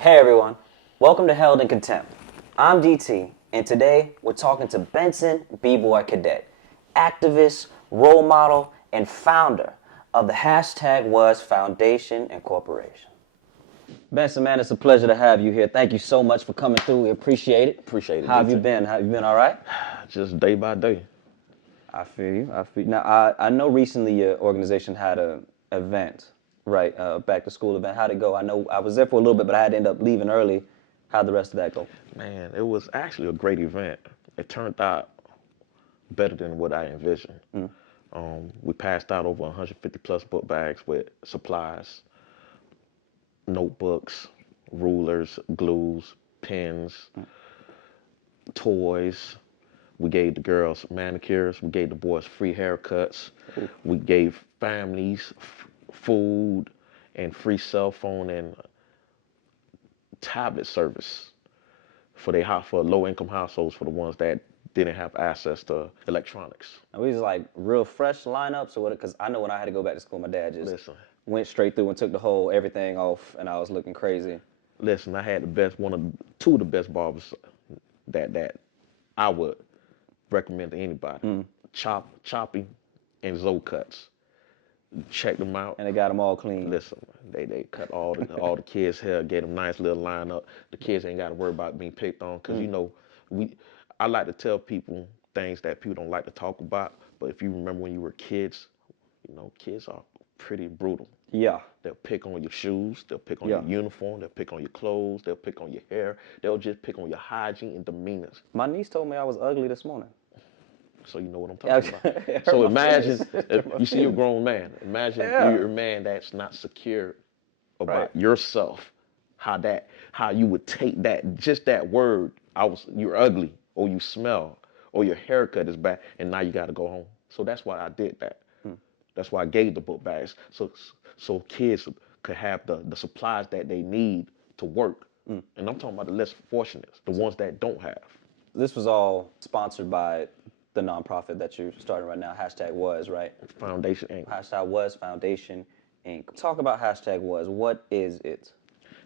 Hey everyone, welcome to Held in Contempt. I'm DT, and today we're talking to Benson B-Boy Cadet, activist, role model, and founder of the hashtag Was Foundation and Corporation. Benson, man, it's a pleasure to have you here. Thank you so much for coming through. We appreciate it. Appreciate it, How have you DT. been? Have you been all right? Just day by day. I feel you. I feel you. Now, I know recently your organization had a event, right? Back to school event. How'd it go? I know I was there for a little bit, but I had to end up leaving early. How'd the rest of that go? Man, it was actually a great event. It turned out better than what I envisioned. We passed out over 150 plus book bags with supplies, notebooks, rulers, glues, pens, toys. We gave the girls manicures. We gave the boys free haircuts. We gave families food and free cell phone and tablet service for low income households, for the ones that didn't have access to electronics. And we was like real fresh lineups or what? Because I know when I had to go back to school, my dad just Listen, went straight through and took the whole everything off, and I was looking crazy. listen, I had the best two of the best barbers that I would recommend to anybody. Choppy and Zoe Cuts. Check them out. And they got them all clean. Listen, they cut all the kids' hair, get them nice little lineup. The kids ain't got to worry about being picked on, because we. I like to tell people things that people don't like to talk about. But if you remember when you were kids, kids are pretty brutal. Yeah. They'll pick on your shoes. They'll pick on Yeah. your uniform. They'll pick on your clothes. They'll pick on your hair. They'll just pick on your hygiene and demeanor. My niece told me I was ugly this morning. So you know what I'm talking about. It hurt So my imagine feelings. It if hurt my you see a feelings. grown man. Imagine Yeah. you're a man that's not secure about Right. yourself. How you would take that word. You're ugly, or you smell, or your haircut is bad, and now you got to go home. So that's why I did that. That's why I gave the book bags, so kids could have the supplies that they need to work. And I'm talking about the less fortunate, the ones that don't have. This was all sponsored by the nonprofit that you're starting right now. Hashtag Was, right? Foundation Inc. Hashtag Was Foundation Inc. Talk about hashtag Was. What is it?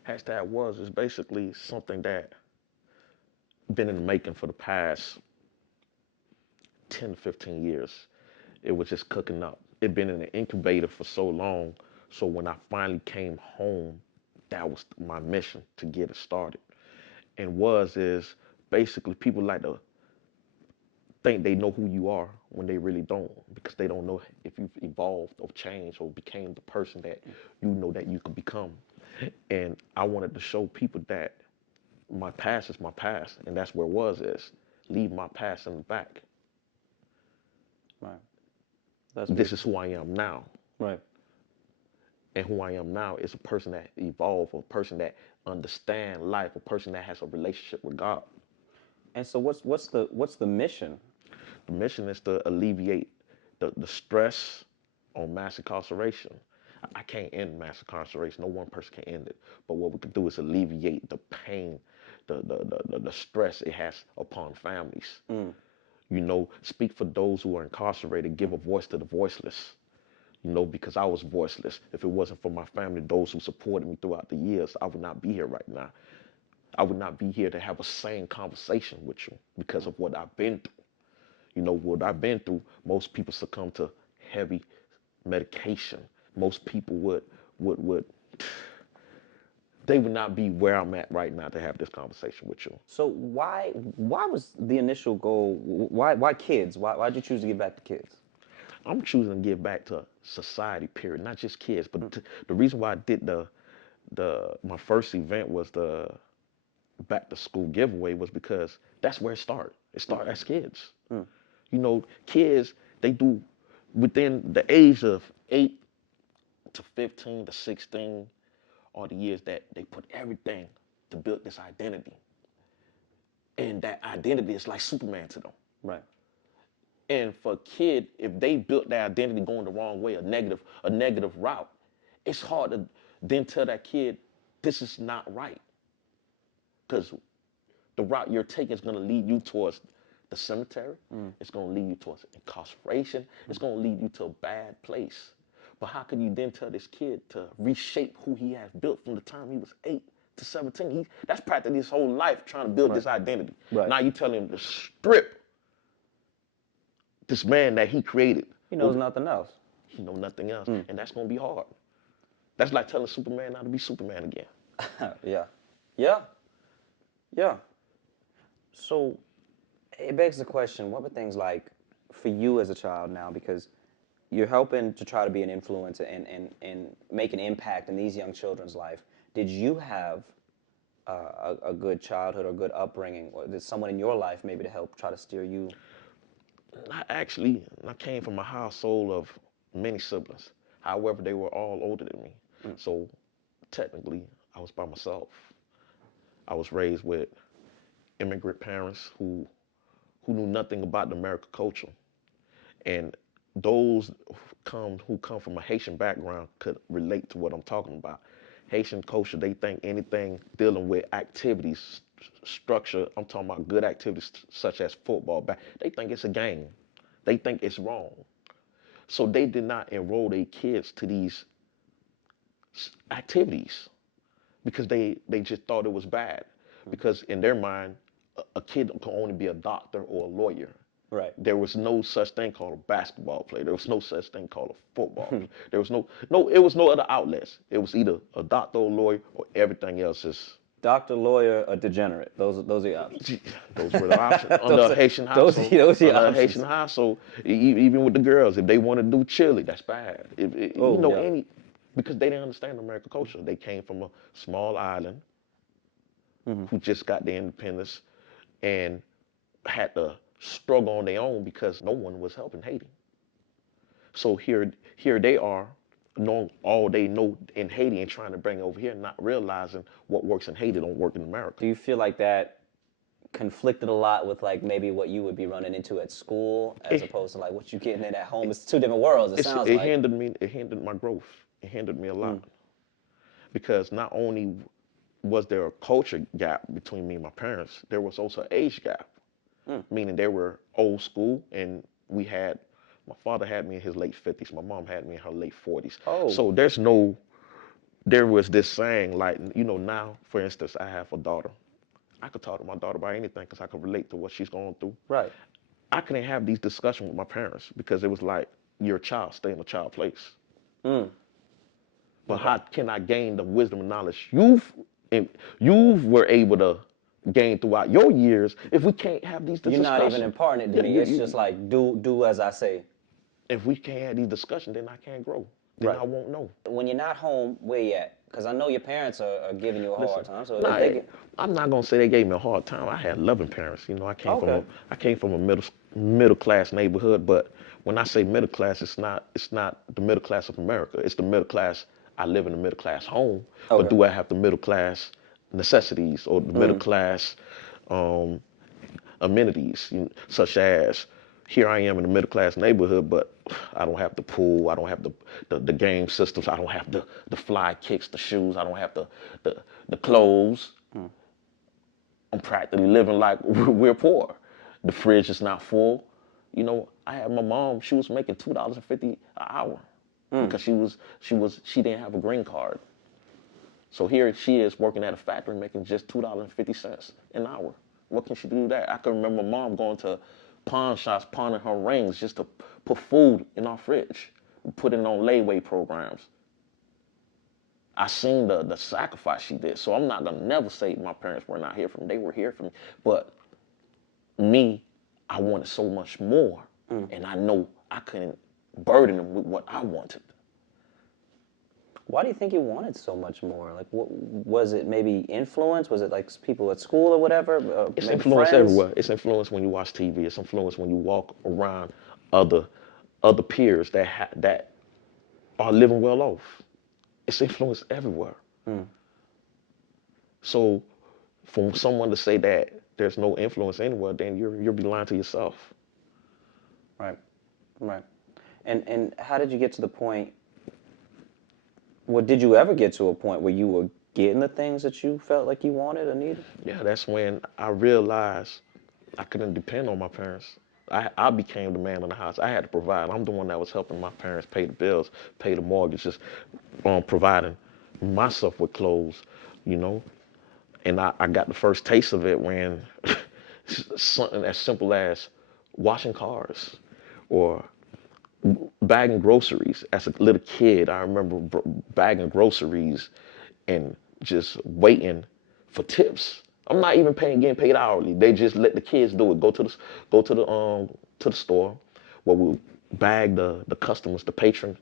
Hashtag was is basically something that been in the making for the past 10 to 15 years. It was just cooking up. It been in an incubator for so long. So when I finally came home, that was my mission, to get it started. And was is basically, people like to think they know who you are when they really don't, because they don't know if you've evolved or changed or became the person that you know that you could become. And I wanted to show people that my past is my past, and that's where was is. Leave my past in the back. Right. That's This is who I am now. right. And who I am now is a person that evolved, a person that understands life, a person that has a relationship with God. And so what's the mission? The mission is to alleviate the stress on mass incarceration. I can't end mass incarceration. No one person can end it. But what we can do is alleviate the pain, the stress it has upon families. Speak for those who are incarcerated, give a voice to the voiceless. Because I was voiceless. If it wasn't for my family, those who supported me throughout the years, I would not be here right now. I would not be here to have a sane conversation with you because of what I've been through. What I've been through, most people succumb to heavy medication. Most people would they would not be where I'm at right now to have this conversation with you. So why was the initial goal? Why kids? Why'd you choose to give back to kids? I'm choosing to give back to society, period, not just kids. But the reason why I did my first event was the back to school giveaway was because that's where it started. It started as kids. Kids, they do within the age of 8 to 15 to 16 are the years that they put everything to build this identity. And that identity is like Superman to them. Right. And for a kid, if they built their identity going the wrong way, a negative route, it's hard to then tell that kid this is not right. Because the route you're taking is going to lead you towards the cemetery. It's going to lead you towards incarceration. It's going to lead you to a bad place. But how can you then tell this kid to reshape who he has built from the time he was 8 to 17. That's practically his whole life trying to build this identity. Right. Now you tell him to strip this man that he created. He knows nothing else. He know nothing else, and that's gonna be hard. That's like telling Superman not to be Superman again. Yeah. So it begs the question, what were things like for you as a child now? Because you're helping to try to be an influencer and make an impact in these young children's life. Did you have a good childhood or good upbringing? Or did someone in your life maybe to help try to steer you? I came from a household of many siblings. However, they were all older than me. So technically, I was by myself. I was raised with immigrant parents who knew nothing about the American culture. And those who come from a Haitian background could relate to what I'm talking about. Haitian culture, they think anything dealing with activities, structure, I'm talking about good activities such as football, they think it's a game. They think it's wrong. So they did not enroll their kids to these activities because they just thought it was bad. Because in their mind, a kid can only be a doctor or a lawyer. Right. There was no such thing called a basketball player. There was no such thing called a football player. There was it was no other outlets. It was either a doctor or a lawyer or everything else is. Doctor, lawyer, or degenerate. Those are your options. Those were the options. Under a Haitian household. Those are your under a options. Haitian household, even with the girls, if they want to do chili, that's bad. Because they didn't understand American culture. They came from a small island who just got their independence and had to struggle on their own because no one was helping Haiti. So here they are, knowing all they know in Haiti and trying to bring it over here, not realizing what works in Haiti don't work in America. Do you feel like that conflicted a lot with like maybe what you would be running into at school as opposed to like what you're getting in at home? It's two different worlds. It sounds like. Hindered me. It hindered my growth. It hindered me a lot because not only was there a culture gap between me and my parents, there was also an age gap. Meaning they were old school, and my father had me in his late 50s, my mom had me in her late 40s. Oh. So there was this saying, like, now, for instance, I have a daughter. I could talk to my daughter about anything because I could relate to what she's going through. Right. I couldn't have these discussions with my parents because it was like, you're a child, stay in a child place. But how can I gain the wisdom and knowledge you were able to gain throughout your years if we can't have these discussions? You're not even imparting it to me. It's just like do as I say. If we can't have these discussions, then I can't grow. Then I won't know. When you're not home, where you at? Because I know your parents are giving you a hard time. So I'm not gonna say they gave me a hard time. I had loving parents. I came from a middle class neighborhood. But when I say middle class, it's not the middle class of America. It's the middle class. I live in a middle class home. But do I have the middle class necessities or the middle class amenities, such as here I am in a middle class neighborhood, but I don't have the pool, I don't have the game systems, I don't have the fly kicks, the shoes, I don't have the clothes. I'm practically living like we're poor. The fridge is not full. I had my mom, she was making $2.50 an hour because she didn't have a green card. So here she is working at a factory making just $2.50 an hour. What can she do that? I can remember mom going to pawn shops, pawning her rings just to put food in our fridge, put it on layaway programs. I seen the sacrifice she did. So I'm not gonna never say my parents were not here for me. They were here for me. But me, I wanted so much more. And I know I couldn't burden them with what I wanted. Why do you think you wanted so much more? Like, what was it? Maybe influence? Was it like people at school or whatever? It's maybe influence friends? everywhere. It's influence when you watch TV. It's influence when you walk around other peers that are living well off. It's influence everywhere. So, for someone to say that there's no influence anywhere, then you'll be lying to yourself. Right. And how did you get to the point? Well, did you ever get to a point where you were getting the things that you felt like you wanted or needed? Yeah, that's when I realized I couldn't depend on my parents. I became the man in the house. I had to provide. I'm the one that was helping my parents pay the bills, pay the mortgages, providing myself with clothes, And I got the first taste of it when something as simple as washing cars or bagging groceries. As a little kid, I remember bagging groceries and just waiting for tips. I'm not even getting paid hourly. They just let the kids do it. Go to the store where we bag the customers, the patron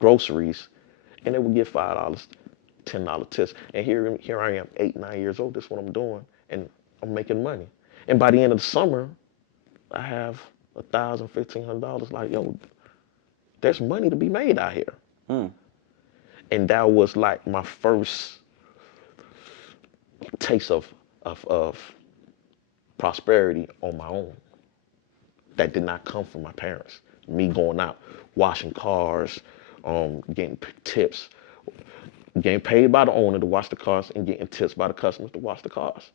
groceries, and they would get $5, $10 tips. And here I am, 8, 9 years old. This is what I'm doing, and I'm making money. And by the end of the summer, I have $1,000, $1,500. Like, yo, there's money to be made out here. And that was like my first taste of prosperity on my own. That did not come from my parents. Me going out, washing cars, getting tips, getting paid by the owner to wash the cars, and getting tips by the customers to wash the cars.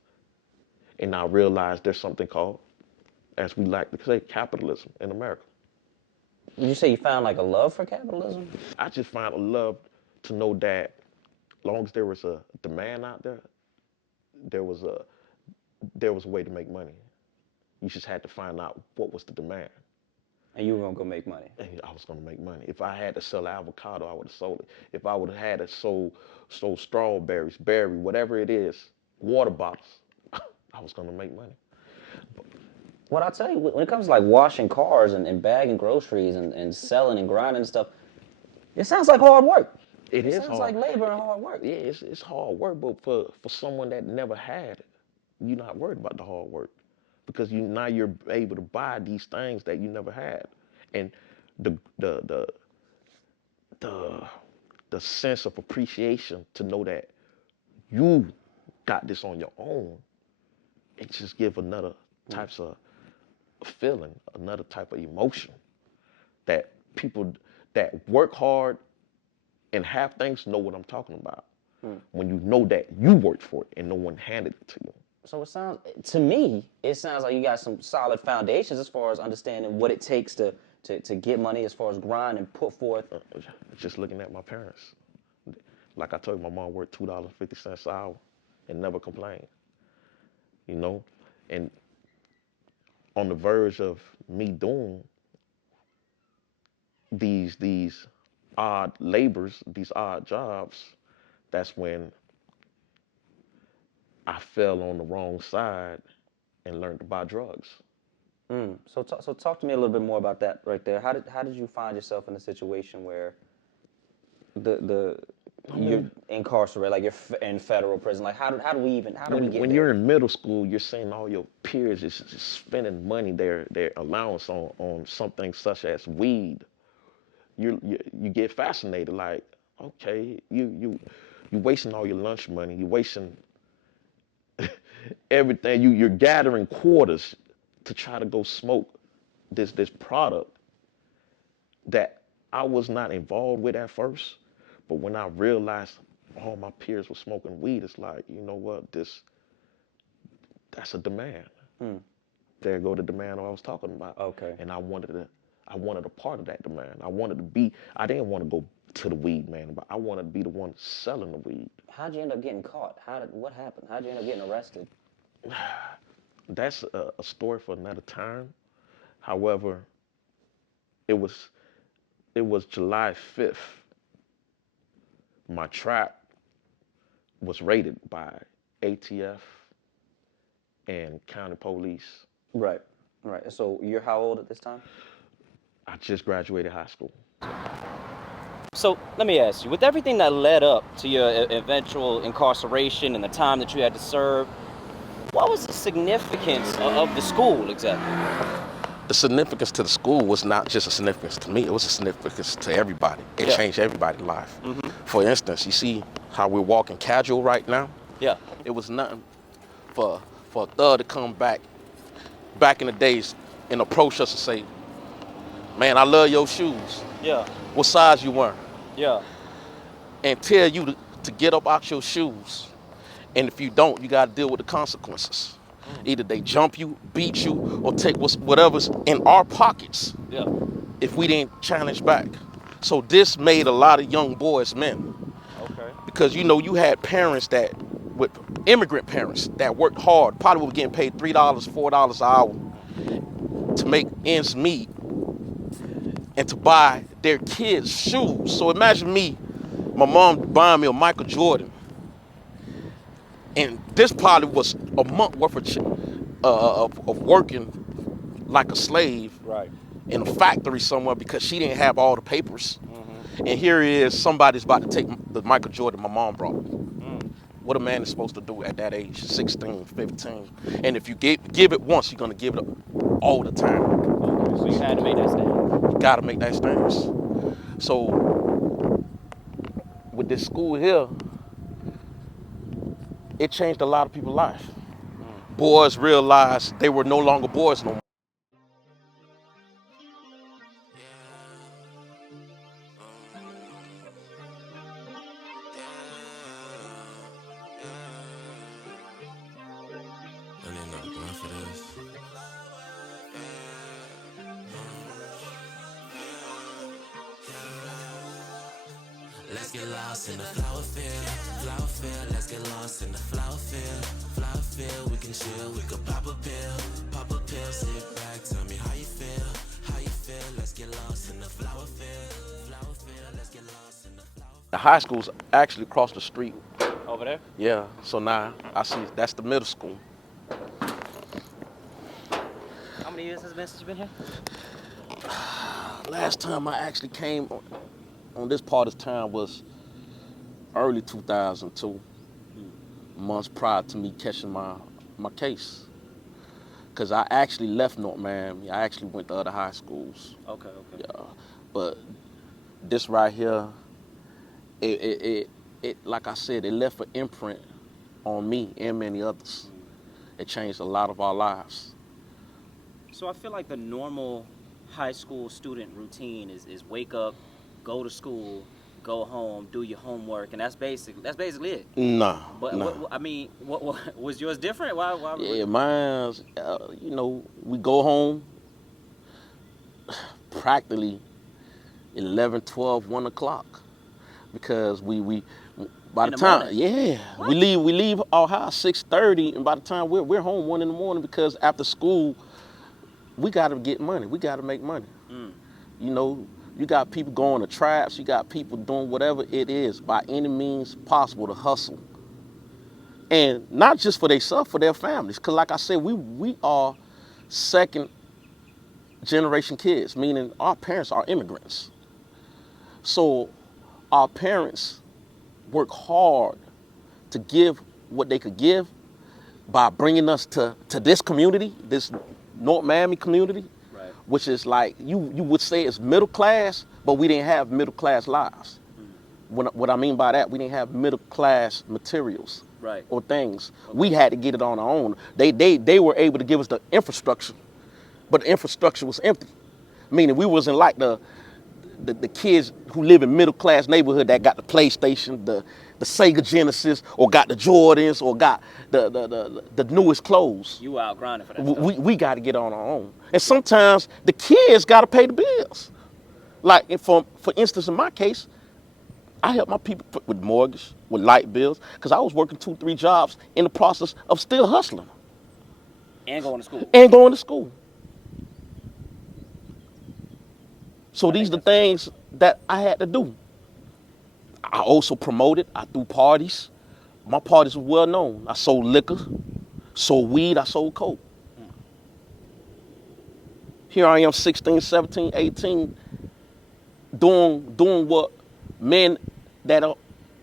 And I realized there's something called, as we like to say, capitalism in America. Did you say you found like a love for capitalism? I just found a love to know that as long as there was a demand out there, there was a way to make money. You just had to find out what was the demand. And you were gonna go make money. And I was gonna make money. If I had to sell avocado, I would have sold it. If I would have had to sold strawberries, berry, whatever it is, water bottles, I was gonna make money. What I'll tell you, when it comes to like washing cars and bagging groceries and selling and grinding and stuff, it sounds like hard work. It is sounds hard. like labor and hard work. Yeah, it's hard work, but for someone that never had it, you're not worried about the hard work because now you're able to buy these things that you never had, and the sense of appreciation to know that you got this on your own, it just give another types of feeling, another type of emotion that people that work hard and have things know what I'm talking about. When you know that you worked for it and no one handed it to you. So to me, it sounds like you got some solid foundations as far as understanding what it takes to get money, as far as grind and put forth. Just looking at my parents. Like I told you, my mom worked $2.50 an hour and never complained. You know? And on the verge of me doing these odd labors, these odd jobs, that's when I fell on the wrong side and learned to buy drugs. So talk to me a little bit more about that right there. How did you find yourself in a situation where you're incarcerated, like you're in federal prison? Like how do we get When there? you're in middle school, you're seeing all your peers just spending money, their allowance on something such as weed. You get fascinated, like, okay, you wasting all your lunch money, you wasting everything. You're gathering quarters to try to go smoke this product that I was not involved with at first, but when I realized all my peers were smoking weed, it's like, you know what, that's a demand. There go the demand I was talking about. Okay. And I wanted a part of that demand. I didn't want to go to the weed man, but I wanted to be the one selling the weed. How'd you end up getting caught? What happened? How'd you end up getting arrested? That's a story for another time. However, it was July 5th. My trap was raided by ATF and county police. Right. So you're how old at this time? I just graduated high school. So let me ask you, with everything that led up to your eventual incarceration and the time that you had to serve, what was the significance of the school exactly? The significance to the school was not just a significance to me, it was a significance to everybody. It changed everybody's life. For instance, you see how we're walking casual right now? Yeah. It was nothing for a thug to come back in the days and approach us and say, man, I love your shoes. Yeah. What size you wearing? Yeah. And tell you to get up out your shoes. And if you don't, you got to deal with the consequences. Either they jump you, beat you, or take whatever's in our pockets. Yeah. If we didn't challenge back. So this made a lot of young boys men. Okay. Because you had parents that with immigrant parents that worked hard, probably were getting paid $3, $4 an hour to make ends meet and to buy their kids shoes. So imagine me, my mom buying me a Michael Jordan, and this probably was a month worth of working like a slave in a factory somewhere because she didn't have all the papers. And here is somebody's about to take the Michael Jordan my mom brought. What a man is supposed to do at that age, 16, 15. And if you give it once, you're gonna give it all the time. Okay, so you had to make that stand. You gotta make that stance. So with this school here, it changed a lot of people's life. Boys realized they were no longer boys no more. And they're not going for this. Let's get lost in the flower field, let's get lost in the flower field, we can chill, we could pop a pill, sit back, tell me how you feel, let's get lost in the flower field, let's get lost in the flower field. The high school's actually across the street. Over there? Yeah, so now I see that's the middle school. How many years has it been since you've been here? Last time I actually came on this part of town was early 2002, months prior to me catching my case. Because I actually left North Miami. I actually went to other high schools. Okay. Yeah, but this right here, it like I said, it left an imprint on me and many others. It changed a lot of our lives. So I feel like the normal high school student routine is wake up, go to school, go home, do your homework, and that's basically it. Nah. But what was yours different? Why? Yeah, mine's, we go home practically 11, 12, 1 o'clock. Because we by the time, we leave our house 6:30, and by the time we're home 1 in the morning because after school, we gotta get money. We gotta make money. You got people going to traps, you got people doing whatever it is by any means possible to hustle. And not just for themselves, for their families. Because like I said, we are second generation kids, meaning our parents are immigrants. So our parents work hard to give what they could give by bringing us to this community, this North Miami community, which is like, you would say it's middle class, but we didn't have middle class lives. What I mean by that, we didn't have middle class materials or things. We had to get it on our own. They were able to give us the infrastructure, but the infrastructure was empty. Meaning we wasn't like the kids who live in middle class neighborhood that got the PlayStation, the Sega Genesis, or got the Jordans, or got the newest clothes. You out grinding for that. We got to get on our own. And sometimes the kids got to pay the bills. Like for instance, in my case, I help my people with mortgage, with light bills, because I was working 2, 3 jobs in the process of still hustling. And going to school. So these are the things that I had to do. I also promoted. I threw parties. My parties were well known. I sold liquor, sold weed, I sold coke. Here I am, 16, 17, 18, doing what men that are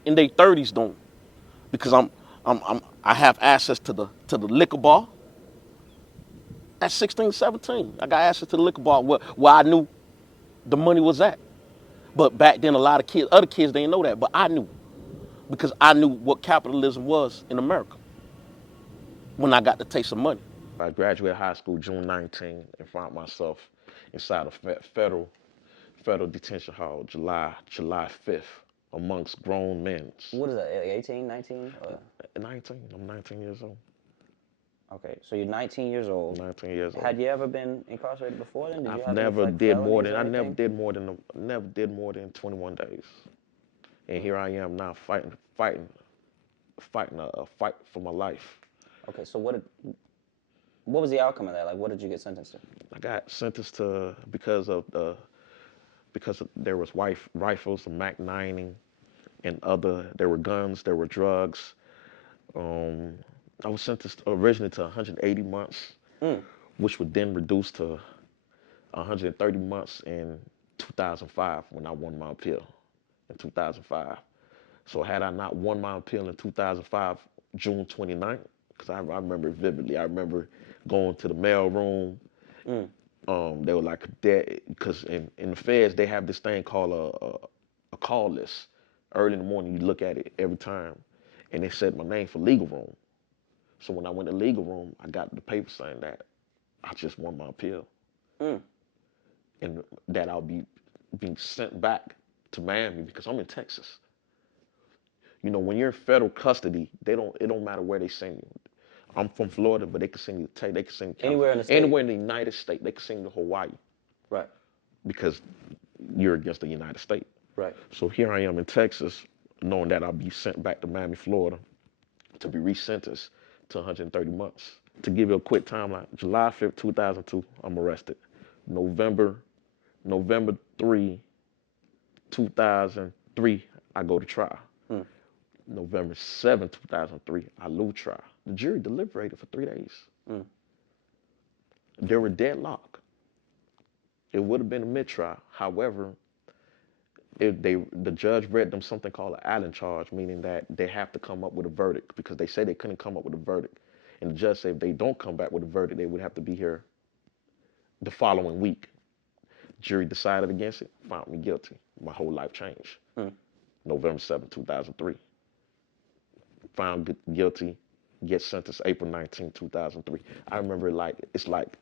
in their 30s doing. Because I have access to the liquor bar. At 16, 17, I got access to the liquor bar where I knew the money was at. But back then, a lot of other kids didn't know that, but I knew. Because I knew what capitalism was in America when I got to taste some money. I graduated high school June 19 and found myself inside a federal detention hall July 5th amongst grown men. What is that, 18, 19? 19, I'm 19 years old. Okay, so you're 19 years old. 19 years old. Had you ever been incarcerated before then? I never did more than 21 days. And here I am now fighting fighting a fight for my life. Okay, so what was the outcome of that? Like, what did you get sentenced to? I got sentenced to because there was rifles, a Mac 90, and there were guns, there were drugs. Um, I was sentenced originally to 180 months, which would then reduce to 130 months in 2005 when I won my appeal in 2005. So had I not won my appeal in 2005, June 29th, because I remember it vividly. I remember going to the mail room. They were like, because in the feds, they have this thing called a call list. Early in the morning, you look at it every time, and they said my name for legal room. So when I went to legal room, I got the paper saying that I just won my appeal, and that I'll be being sent back to Miami because I'm in Texas. You know, when you're in federal custody, it don't matter where they send you. I'm from Florida, but they can send you to Texas, they can send you to Anywhere in the state? Anywhere in the United States, they can send you to Hawaii. Right. Because you're against the United States. Right. So here I am in Texas, knowing that I'll be sent back to Miami, Florida, to be resentenced to 130 months. To give you a quick timeline, July 5th, 2002, I'm arrested. November 3, 2003, I go to trial. November 7, 2003, I lose trial. The jury deliberated for 3 days. They were deadlocked. It would have been a mid-trial. However, the judge read them something called an Allen charge, meaning that they have to come up with a verdict because they say they couldn't come up with a verdict. And the judge said if they don't come back with a verdict, they would have to be here the following week. Jury decided against it, found me guilty. My whole life changed. November 7, 2003. Found guilty, get sentenced April 19, 2003. I remember it's like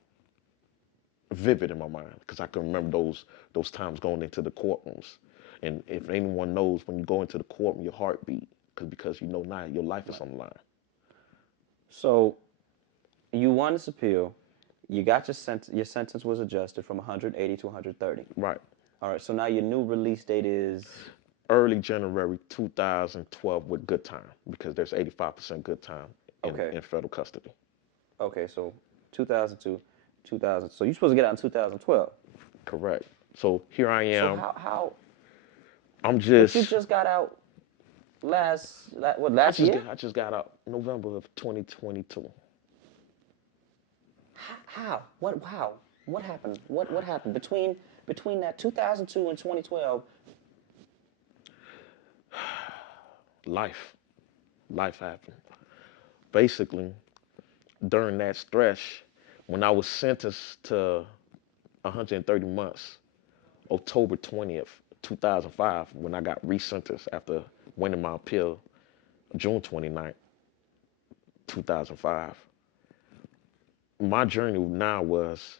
vivid in my mind because I can remember those times going into the courtrooms. And if anyone knows, when you go into the courtroom, your heart beat because you know now your life is on the line. So you won this appeal. You got your sentence was adjusted from 180 to 130. Right. All right. So now your new release date is early January 2012 with good time because there's 85% good time in federal custody. Okay. So 2002, 2000. So you're supposed to get out in 2012. Correct. So here I am. So how? I'm just. But you just got out last year? I just got out November of 2022. How? What? How? What happened? What happened between that 2002 and 2012? Life happened. Basically, during that stretch, when I was sentenced to 130 months, October 20th, 2005, when I got resentenced after winning my appeal, June 29th, 2005, my journey now was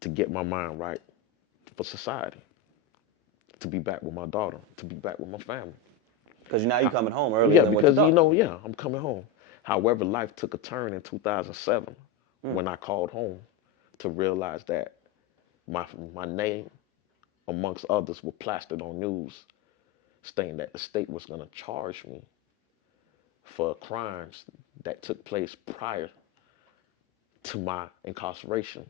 to get my mind right for society, to be back with my daughter, to be back with my family. Because now you're coming home earlier than what you thought. I'm coming home. However, life took a turn in 2007 when I called home to realize that my name, amongst others, were plastered on news stating that the state was going to charge me for crimes that took place prior to my incarceration,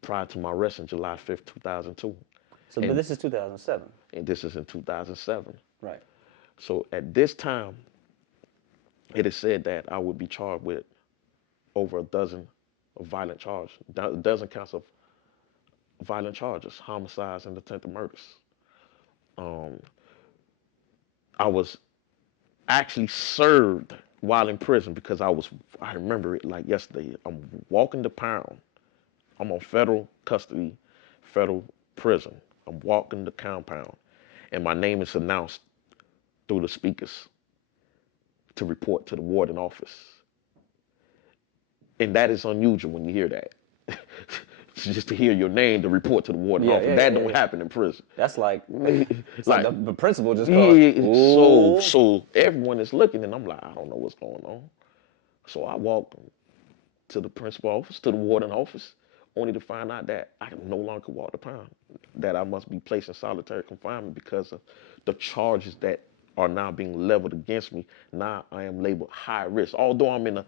prior to my arrest in July 5th, 2002. So, but this is 2007. And this is in 2007. Right. So at this time, it is said that I would be charged with over a dozen of violent charges, a dozen counts of violent charges, homicides and attempted murders. I was actually served while in prison because I remember it like yesterday. I'm walking the pound. I'm on federal custody, federal prison. I'm walking the compound, and my name is announced through the speakers to report to the warden office. And that is unusual when you hear that. Just to hear your name to report to the warden office. That don't happen in prison. That's like, it's like the principal just called. So everyone is looking, and I'm like, I don't know what's going on. So I walked to the principal office, to the warden office, only to find out that I can no longer walk the pound, that I must be placed in solitary confinement because of the charges that are now being leveled against me. Now I am labeled high risk. Although I'm in a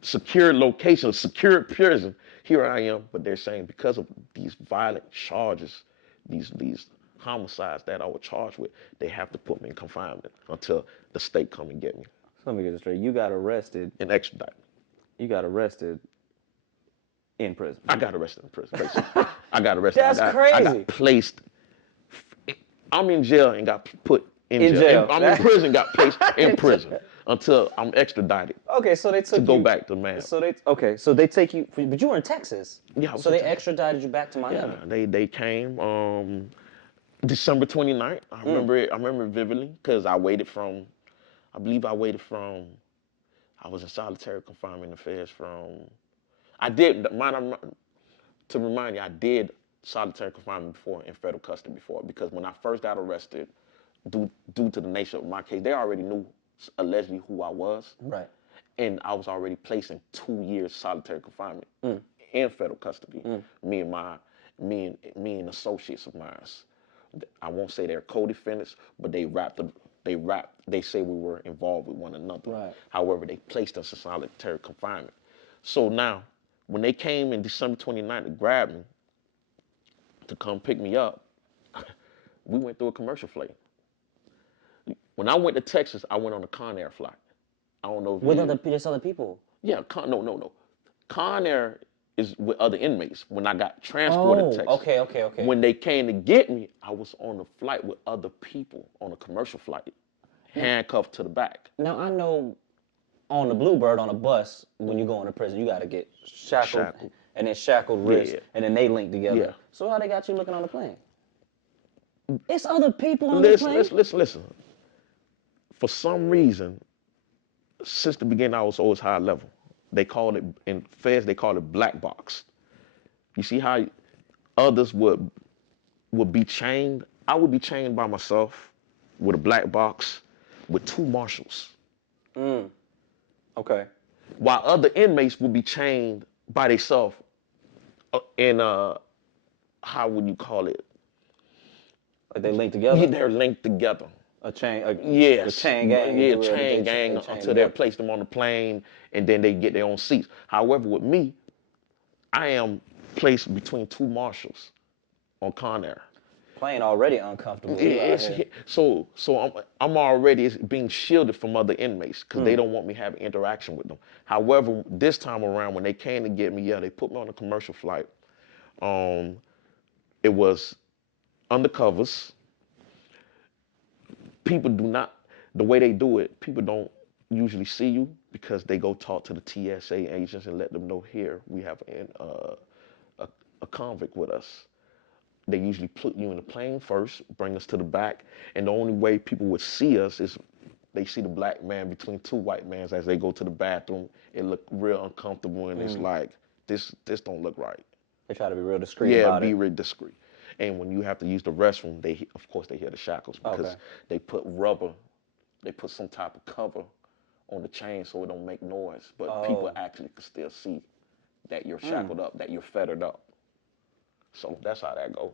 secure location, a secure prison, here I am, but they're saying because of these violent charges, these homicides that I was charged with, they have to put me in confinement until the state come and get me So let me get this straight. You got arrested. and extradite. You got arrested in prison. I got arrested in prison, basically. I got arrested. That's I crazy. got placed. I'm in jail and got put in In jail. I'm in prison, got placed in prison until I'm extradited. Okay, so they took to go you back to Miami. So they take you, but you were in Texas. Yeah, I was so in they Texas. extradited you back to Miami. Yeah, they came December 29th. I remember it. I remember it vividly because I waited from. I believe I waited from. I was in solitary confinement affairs from. I did. To remind you, I did solitary confinement before in federal custody before because when I first got arrested, due to the nature of my case, they already knew allegedly who I was. Right. And I was already placed in 2 years solitary confinement in federal custody. Me and associates of mine. I won't say they're co-defendants, but they say we were involved with one another. Right. However, they placed us in solitary confinement. So now, when they came in December 29th to grab me, to come pick me up, we went through a commercial flight. When I went to Texas, I went on a Conair flight. I don't know if There's other people. Yeah, no. Conair is with other inmates. When I got transported to Texas. Okay. When they came to get me, I was on a flight with other people on a commercial flight, handcuffed to the back. Now I know on the Bluebird on a bus, when you go into prison, you got to get shackled and then shackled wrist, and then they link together. Yeah. So how they got you looking on the plane? It's other people on the plane. Listen. For some reason, since the beginning, I was always high level. They called it, in feds, they call it black box. You see how others would be chained? I would be chained by myself with a black box with 2 marshals. Okay. While other inmates would be chained by themselves in, how would you call it? Like they linked together? They're linked together. A chain, Yes. a chain gang. Yeah, chain gang until they place them on the plane and then they get their own seats. However, with me, I am placed between 2 marshals on Conair. Plane already uncomfortable. So I'm already being shielded from other inmates because they don't want me having interaction with them. However, this time around when they came to get me, they put me on a commercial flight. It was undercovers. People do not, the way they do it, people don't usually see you because they go talk to the TSA agents and let them know, here, we have a convict with us. They usually put you in the plane first, bring us to the back, and the only way people would see us is they see the black man between 2 white men as they go to the bathroom. It look real uncomfortable, and it's like, this don't look right. They try to be real discreet about it. Yeah, be real discreet. And when you have to use the restroom, of course they hear the shackles because they put some type of cover on the chain so it don't make noise. But people actually can still see that you're shackled up, that you're fettered up. So that's how that goes.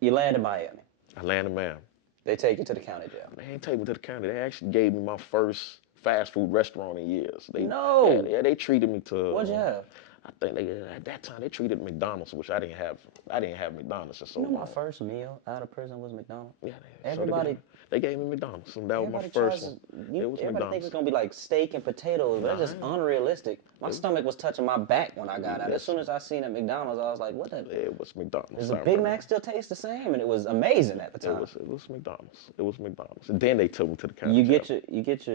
You land in Miami. I land in Miami. They take you to the county jail. They ain't take me to the county. They actually gave me my first fast food restaurant in years. No. Yeah, they treated me to. What'd you have? I think at that time they treated McDonald's, which I didn't have. I didn't have McDonald's, and so. My first meal out of prison was McDonald's. Yeah, everybody. They gave me McDonald's, and that was my first one. It was everybody McDonald's. thinks it's gonna be like steak and potatoes, but it's just unrealistic. My stomach was touching my back when I got out. As soon as I seen at McDonald's, I was like, "What the?" It was McDonald's. Does the Big Mac still taste the same? And it was amazing at the time. It was McDonald's. It was McDonald's. And then they took me to the county. You get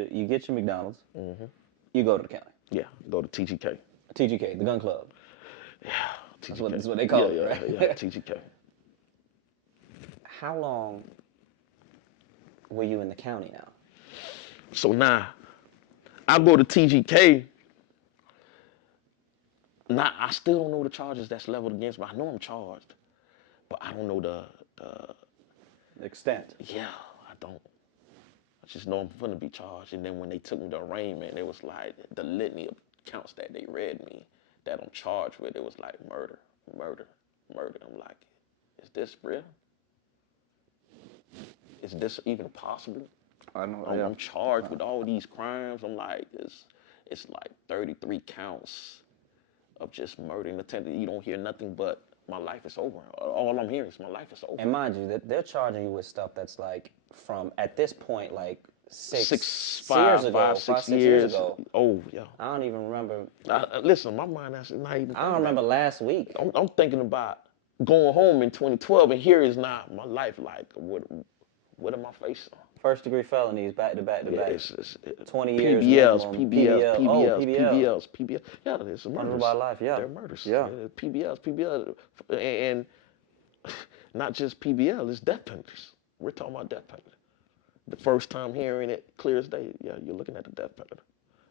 your McDonald's. Mm-hmm. You go to the county. Yeah, go to TGK. TGK, the gun club. Yeah, TGK. That's what they call it, right? Yeah, TGK. How long were you in the county now? So now, I go to TGK. Now, I still don't know the charges that's leveled against me. I know I'm charged, but I don't know the extent. Yeah, I don't. I just know I'm gonna be charged. And then when they took me to arraignment, it was like the litany of counts that they read me that I'm charged with. It was like murder. I'm like, is this real? is this even possible? I know. I'm charged with all these crimes. I'm like, it's like 33 counts of just murder and attempted. You don't hear nothing but my life is over. All I'm hearing is my life is over. And mind you, they're charging you with stuff that's like from at this point like six years ago, 6 6 years years. ago. Oh yeah. I don't even remember. Listen, my mind is not even. I don't remember last week. I'm thinking about going home in 2012, and here is not my life. Like, what am I facing? First-degree felonies, back to back to back. It's 20 years PBLs, minimum. PBLs. Yeah, it's murders. Punishable by life, yeah. They're murders. Yeah. PBLs, and not just PBL, it's death penalties. We're talking about death penalty. The first time hearing it, clear as day, yeah, you're looking at the death penalty.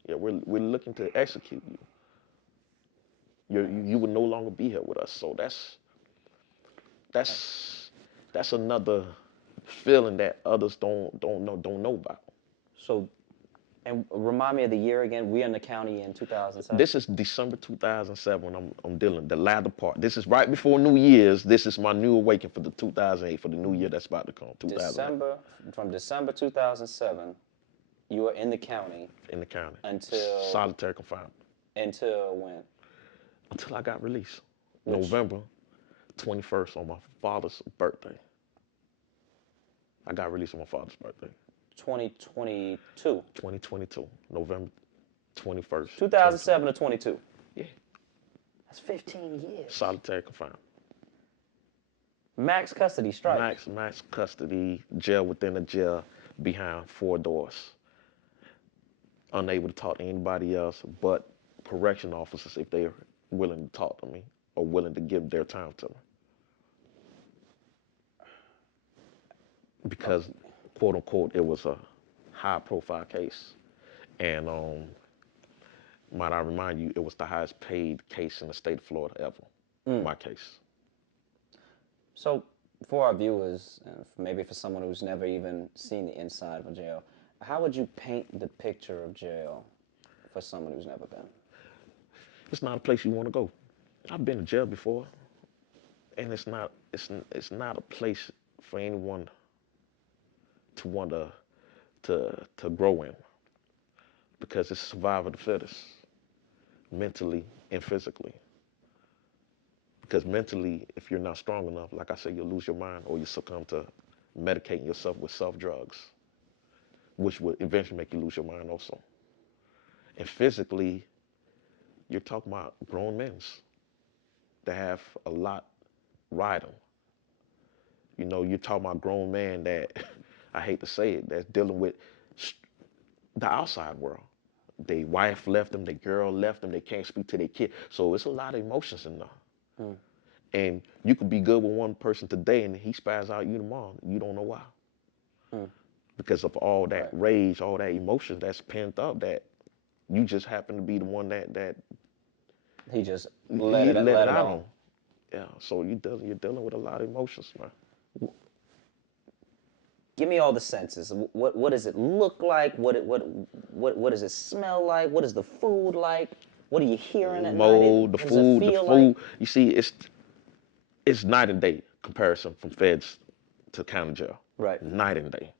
Yeah, we're looking to execute you. You would no longer be here with us. So that's another feeling that others don't know about. So, and remind me of the year again. We're in the county in 2007. This is December 2007 when I'm dealing the latter part. This is right before New Year's. This is my new awakening for the 2008 for the new year that's about to come. From December 2007, you were in the county. In the county. Until solitary confinement. Until when? Until I got released. November 21st on my father's birthday. I got released on my father's birthday. 2022, November 21st. 2007 to 22. Yeah. That's 15 years. Solitary confinement. Max custody strike. Max custody, jail within a jail, behind 4 doors. Unable to talk to anybody else but correction officers if they're willing to talk to me or willing to give their time to me. Because, quote unquote, it was a high profile case. And might I remind you, it was the highest paid case in the state of Florida ever, my case. So for our viewers, maybe for someone who's never even seen the inside of a jail, how would you paint the picture of jail for someone who's never been? It's not a place you want to go. I've been to jail before, and it's not a place for anyone to want to grow in, because it's survival of the fittest, mentally and physically. Because mentally, if you're not strong enough, like I said, you'll lose your mind or you succumb to medicating yourself with self-drugs, which will eventually make you lose your mind also. And physically, you're talking about grown men that have a lot riding. You know, you're talking about grown men that, I hate to say it, that's dealing with the outside world. Their wife left them, their girl left them, they can't speak to their kid. So it's a lot of emotions in there. And you could be good with one person today and he spaz out you tomorrow. You don't know why. Because of all that rage, all that emotion that's pent up, that you just happen to be the one that he just let it out on. Yeah, so you're dealing with a lot of emotions, man. Give me all the senses. What does it look like? What does it smell like? What is the food like? What are you hearing at night? The food. Like? You see, it's night and day comparison from feds to county jail. Right. Night and day.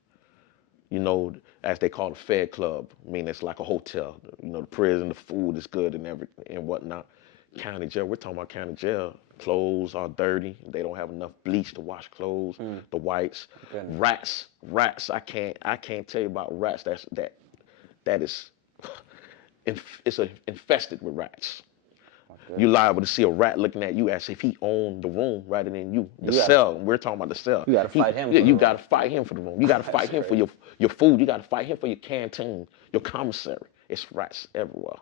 You know, as they call the Fed Club, I mean, it's like a hotel. You know, the prison, the food is good and everything and whatnot. County jail, we're talking about county jail. Clothes are dirty. They don't have enough bleach to wash clothes. The whites, rats. I can't tell you about rats. That is, it's infested with rats. You're liable to see a rat looking at you as if he owned the room rather than you. The cell. We're talking about the cell. You got to fight him. You got to fight him for the room. You got to fight him for your food. You got to fight him for your canteen, your commissary. It's rats everywhere.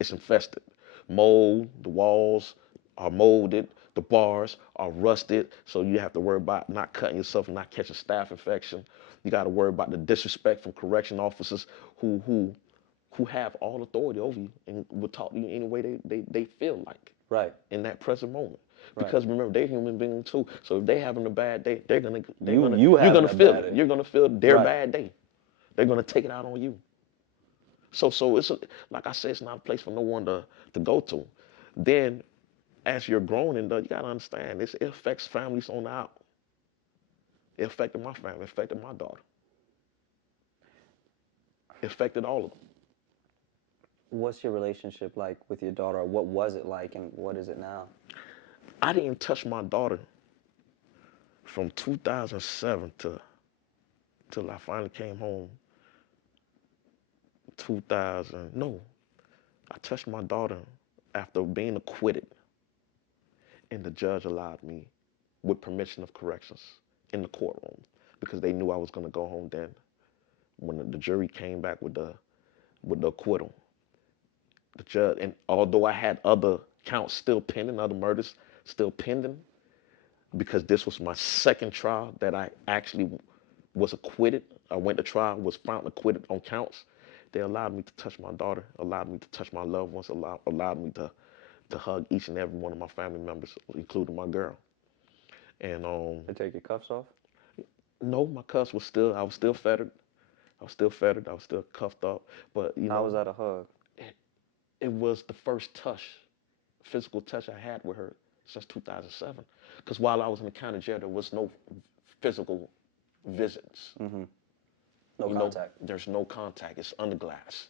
It's infested. Mold. The walls are molded. The bars are rusted. So you have to worry about not cutting yourself and not catching staph infection. You got to worry about the disrespect from correction officers who have all authority over you and will talk to you any way they feel like. Right. In that present moment. Because remember, they're human beings too. So if they're having a bad day, you're gonna feel it. You're gonna feel their bad day. They're gonna take it out on you. So it's like I said, it's not a place for no one to go to. Then, as you're growing, you gotta understand this. It affects families on the out. It affected my family. It affected my daughter. It affected all of them. What's your relationship like with your daughter? Or what was it like, and what is it now? I didn't touch my daughter from 2007 to till I finally came home. 2000, no, I touched my daughter after being acquitted, and the judge allowed me, with permission of corrections, in the courtroom because they knew I was going to go home then. When the jury came back with the acquittal, the judge, and although I had other counts still pending, other murders still pending, because this was my second trial that I actually was acquitted. I went to trial, was found acquitted on counts. They allowed me to touch my daughter, allowed me to touch my loved ones, allowed me to hug each and every one of my family members, including my girl. And To take your cuffs off? no, my cuffs was still, I was still fettered. I was still fettered. I was still cuffed up. But you How know, was that a hug? it was the first touch, physical touch I had with her since 2007. Because while I was in the county jail, there was no physical visits. No You know, contact. there's no contact. It's under glass.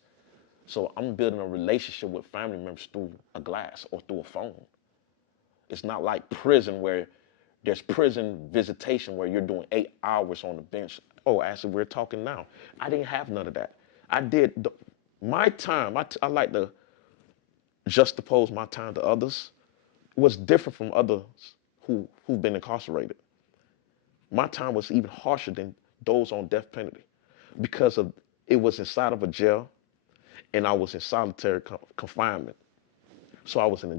So I'm building a relationship with family members through a glass or through a phone. It's not like prison where there's prison visitation where you're doing 8 hours on the bench. Oh, actually, we're talking now. I didn't have none of that. I did my time. I like to juxtapose my time to others. Was different from others who've been incarcerated. My time was even harsher than those on death penalty because of it was inside of a jail and I was in solitary confinement. So I was in a